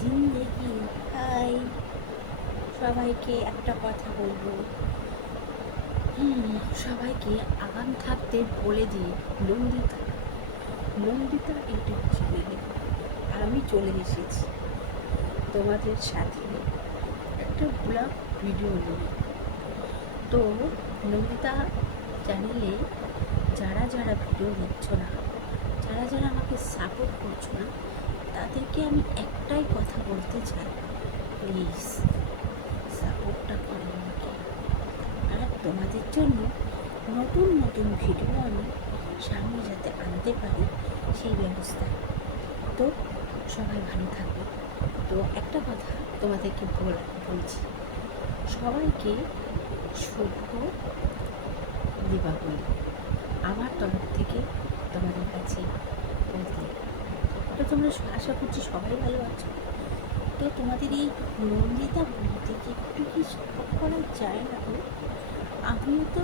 জিন্দেগি high সবাইকে একটা কথা বলব। সবাইকে আগাম থাকতে বলে দিই, নন্দিতা। নন্দিতা ইউটিউব চ্যানেলে আমি চলে এসেছি তোমাদের সাথে একটা ব্লগ ভিডিও নিয়ে। তো নন্দিতা চ্যানেলে যারা যারা ভিডিও দিচ্ছ না, যারা যারা আমাকে সাপোর্ট করছ না তাদেরকে আমি একটাই কথা বলতে চাই। প্লিজ, সাপোর্টটা করো আমাকে। আর তোমাদের জন্য নতুন নতুন ভিডিও আমি সামনে যাতে আনতে পারি, সেই ব্যবস্থা। তো সবাই ভালো থাকবে তো একটা কথা তোমাদেরকে বল, বলছি। সবাইকে শুভ দীপাবলি। আমার তরফ থেকে তোমাদের কাছে বলতে তো তোমরা আশা করছি সবাই ভালো আছো। তো তোমাদের এই নন্দিতা যে একটু কি সাপোর্ট করা যায় না গো? আমিও তো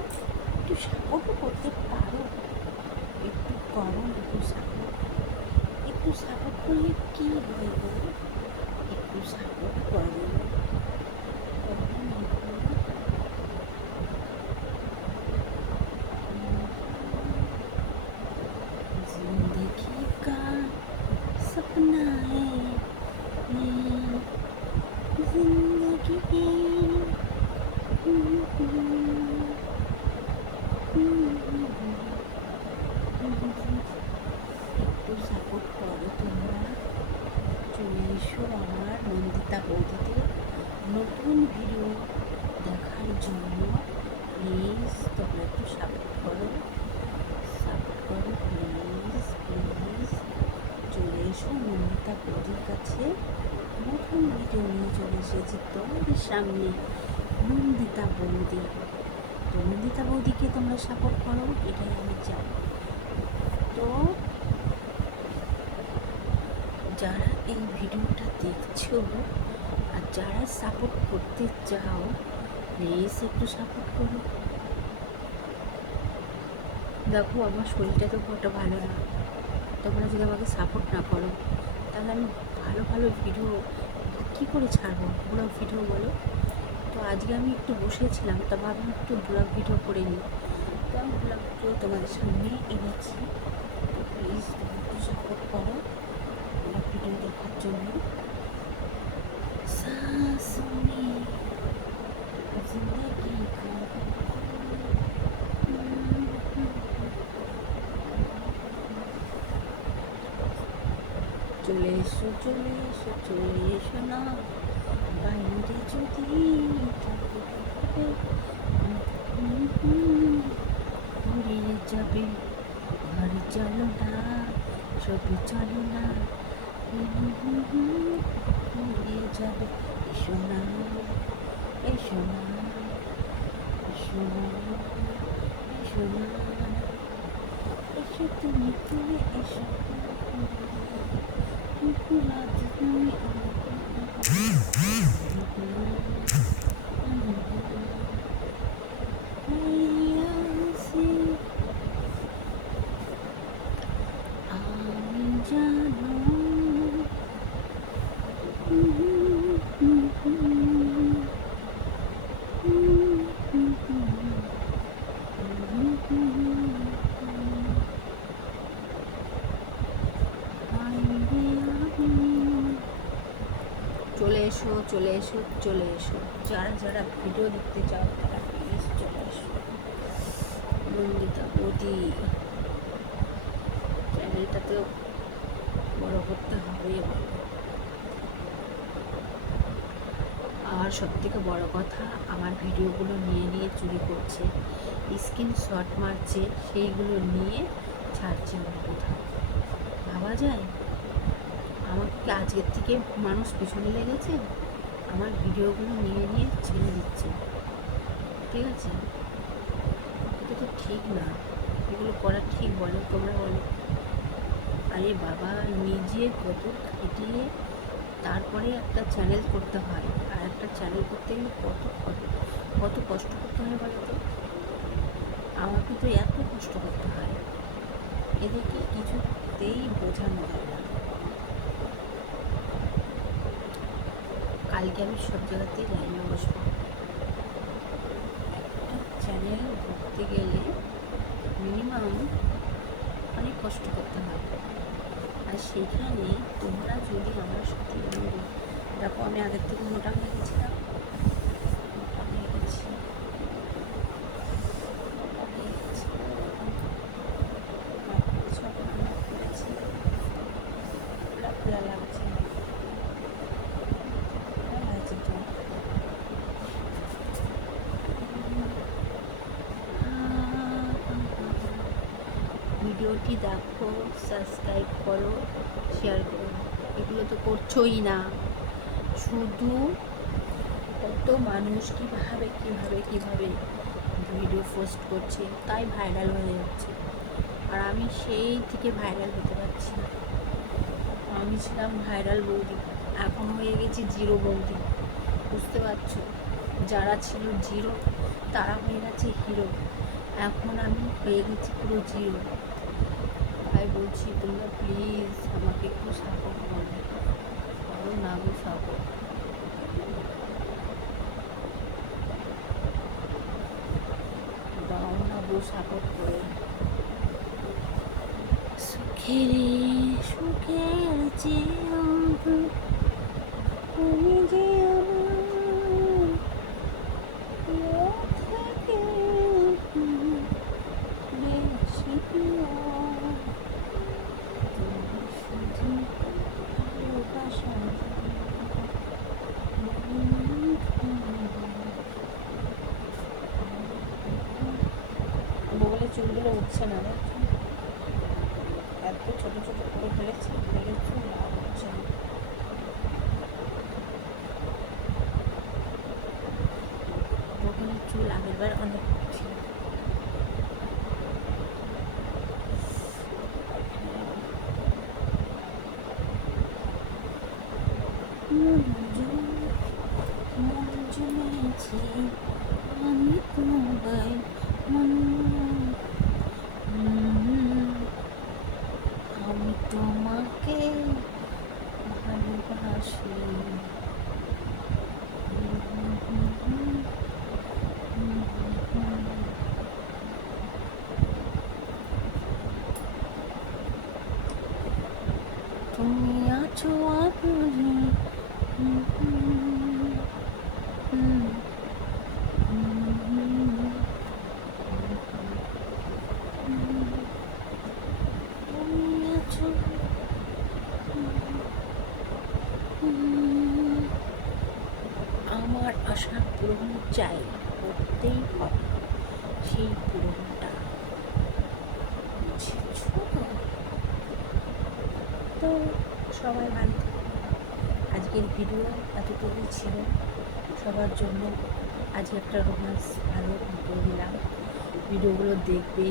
একটু সাপোর্টও করতে পারো। একটু গরম একটু সাপোর্ট একটু সাপোর্ট করলে কী হয় গো? একটু সাপোর্ট করো। তোমরা একটু সাপোর্ট করো। সাপোর্ট করো প্লিজ প্লিজ চলে এসো নন্দিতা বৌদির কাছে নতুন ভিডিও নিয়ে চলে এসেছি তোমাদের সামনে। নন্দিতা বৌদি। তো নন্দিতা বৌদিকে তোমরা সাপোর্ট করো, এটাই আমি চাই। তো যারা এই ভিডিওটা দেখছ আর যারা সাপোর্ট করতে চাও প্লিজ একটু সাপোর্ট করো। দেখো, আমার শরীরটা তো কত ভালো না। তোমরা যদি আমাকে সাপোর্ট না করো, তাহলে আমি ভালো ভালো ভিডিও কী করে ছাড়বো? ব্লগ ভিডিও বলো। তো আজকে আমি একটু বসেছিলাম, তা ভাবলাম একটু ব্লগ ভিডিও করে নিই। তো আমি ব্লগ ভিডিও তোমাদের সামনে এনেছি। তো প্লিজ একটু সাপোর্ট করো ব্লগ ভিডিও দেখার জন্য। চলে এসো চলে এসো চলে এসো না। বাইরে যদি উড়িয়ে যাবে, ঘর চলো না ছবি চলো না। যাবে, এসো না এসো না এসো না এসো না। এসো তুমি তুমি, এসো Mm-hmm. এসো, চলে এসো চলে এসো। যারা যারা ভিডিও দেখতে চাও, তারা প্লিজ চলে এসো। নন্দিতা মোদি চ্যানেলটাতেও বড় করতে হবে আর সব থেকে বড় কথা, আমার ভিডিওগুলো নিয়ে নিয়ে চুরি করছে। স্ক্রিন শট মারছে, সেইগুলো নিয়ে ছাড়ছে অন্য কোথাও। ভাবা যায়? আমাকে কি আজকের থেকে মানুষ পিছনে লেগেছে? আমার ভিডিওগুলো নিয়ে নিয়ে ছেড়ে দিচ্ছে। ঠিক আছে? এটা তো ঠিক না। এগুলো করা ঠিক বলো তোমরা বলো। আরে বাবা, নিজে কত খেটিয়ে তারপরে একটা চ্যানেল করতে হয়। আর একটা চ্যানেল করতে গেলে কত কত কত কষ্ট করতে হয় বলো তো? আমাকে তো এত কষ্ট করতে হয়। এদেরকে কিছুতেই বোঝানো যায় না। কালকে আমি সব জায়গাতেই লাইনে বসবো। একটা চ্যানেল ঘুরতে গেলে মিনিমাম অনেক কষ্ট করতে হয়। আর সেইখানে তোমরা যদি আমার সাথে দেখো আমি আগের থেকে মোটা হয়ে গেছিলাম। মোটা হয়ে গেছি মোটা হয়ে গেছি মাপ করেছি, এখন মাপ করেছি। খোলা খোলা লাগছে ভালো লাগছে তো ভিডিওটি দেখো সাবস্ক্রাইব করো শেয়ার করো। এগুলো তো করছোই না। শুধু কত মানুষ কীভাবে কীভাবে কীভাবে ভিডিও পোস্ট করছে, তাই ভাইরাল হয়ে যাচ্ছে। আর আমি সেই থেকে ভাইরাল হতে পারছি না। আমি ছিলাম ভাইরাল বৌদি, এখন হয়ে গেছি জিরো বৌদি। বুঝতে পারছ? যারা ছিল জিরো তারা হয়ে গেছে হিরো এখন আমি হয়ে গেছি পুরো জিরো তাই বলছি, তোমরা প্লিজ আমাকে একটু সাপোর্ট করো। করো না গো সাপোর্ট দাও না সাপোর্ট করে। সুখের সুখের চেয়ে তুমি যে আমার প্রিয় থেকে বেশি প্রিয় তুমি শুধু ভালোবাসা বগলে উঠছে না? এত ছোট ছোট করে ফেলেছি ফেলে আর উঠছে না চুল আগের আমি তোমায় মন আমি তোমাকে ভালোবাসি তুমি আছো আপনি তুমি আছো আমার আশা পূরণ চাই, করতেই হবে। সেই পূরণটা? তো? সবাই ভালো আজকের ভিডিও এতটুকুই ছিল। সবার জন্য আজকে একটা রোমান্স ভালো ভিডিও দিলাম। ভিডিওগুলো দেখবে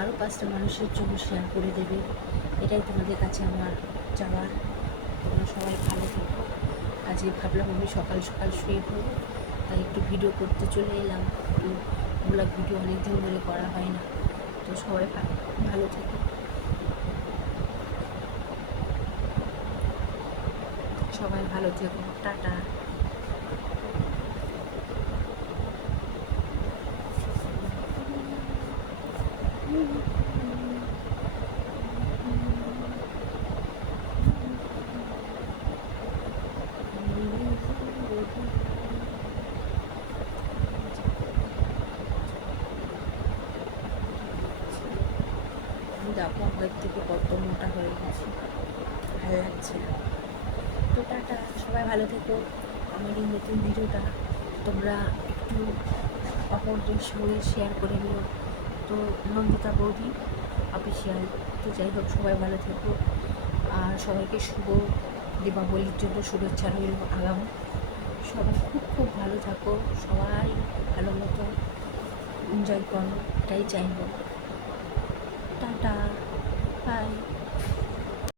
আরও পাঁচটা মানুষের জন্য শেয়ার করে দেবে। এটাই তোমাদের কাছে আমার যাওয়ার তোমরা সবাই ভালো থেকো। আজকে ভাবলাম আমি সকাল সকাল শুয়ে পড়ব, তাই একটু ভিডিও করতে চলে এলাম। একটু ব্লগ ভিডিও অনেক দিন ধরে করা হয় না। তো সবাই ভালো থেকো। সবাই ভালো থেকো। টাটা। দেখো আগের থেকে কত মোটা হয়ে গেছে। ভালো লাগছে তো টাটা, সবাই ভালো থেকো। আমার এই নতুন ভিডিওটা তোমরা একটু অপরদের সঙ্গে শেয়ার করে নিও তো নন্দিতা বৌদি অফিসিয়াল তো যাই হোক, সবাই ভালো থাকব আর সবাইকে শুভ দীপাবলির জন্য শুভেচ্ছা রইল আগাম। সবাই খুব খুব ভালো থাকো। সবাই ভালো মতো এনজয় করো। এটাই চাইব। টাটা। বাই